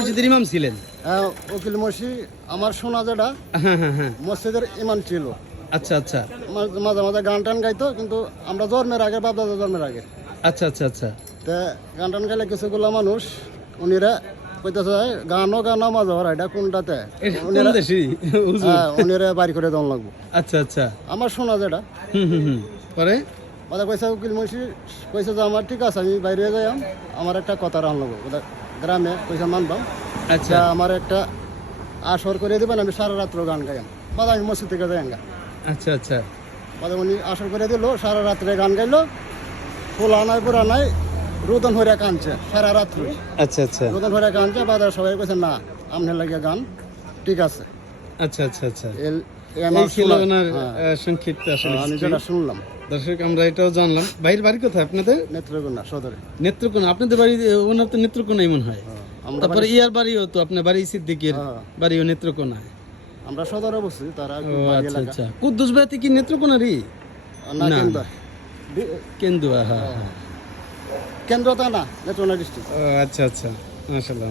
মসজিদের ইমাম ছিলেন? উকিল মসি আমার শোনা যেটা হ্যাঁ হ্যাঁ হ্যাঁ। মসজিদের ইমাম ছিল। আচ্ছা আচ্ছা মাঝে মাঝে গান টান গাইতো, কিন্তু আমরা জন্মের আগে, বাপ দাদা জন্মের আগে। আচ্ছা আচ্ছা আচ্ছা। তা গান টান গাইলে কিছুগুলো মানুষ উনিরা কইতেছে গানও মাঝে হরা, এটা কোনটাতে উনিরা বাড়ি করে দেওয়া লাগবো। আচ্ছা আচ্ছা। আমার শোনা যেটা পরে ওদের কইসা উকিল মসি কইসা যে আমার ঠিক আছে, আমি বাইরে যাইম, আমার একটা কথা রান লাগবো ওদের গ্রামে পয়সা মানবাম। আচ্ছা আমার একটা আসর করে দেবেন, আমি সারা রাত্র গান গাইম। বাদা আমি মসজিদ থেকে যাই গা। আচ্ছা আচ্ছা। বাদা উনি আসর করে দিল, সারা রাত্রে গান গাইলো, পোলা নাই পুরা নাই, রোদন হইয়া কানছে সারা রাত্রি। আচ্ছা আচ্ছা রোদন হইয়া কানছে, বাদা সবাই কইছে না আমনে লাগিয়ে গান ঠিক আছে। আচ্ছা আচ্ছা আচ্ছা। এই আমার এই ছিল শোনা। ওনার হ্যাঁ। সংক্ষিপ্ত আসলে আমি history। যেটা শুনলাম দর্শক আমরা এটাও জানলাম। ভাইয়ের বাড়ি কোথায় আপনাদের? নেত্রকোনা সদরে। নেত্রকোনা। আপনাদের বাড়ি ওনার তো নেত্রকোনাই মনে হয়। আমরা তারপরে ইয়ার বাড়িও তো আপনার বাড়ি সিদ্দিকের হ্যাঁ। বাড়িও নেত্রকোনায়। আমরা সদরে বসছি, তারা ও আচ্ছা আচ্ছা। কুদ্দুস ভাই কি নেত্রকোনারই? না না। কেন্দ্র, কেন্দুয়া। হ্যাঁ হ্যাঁ। কেন্দ্রতা না, নেত্রকোনা ডিস্ট্রিক্ট। ও আচ্ছা আচ্ছা। মাশাআল্লাহ।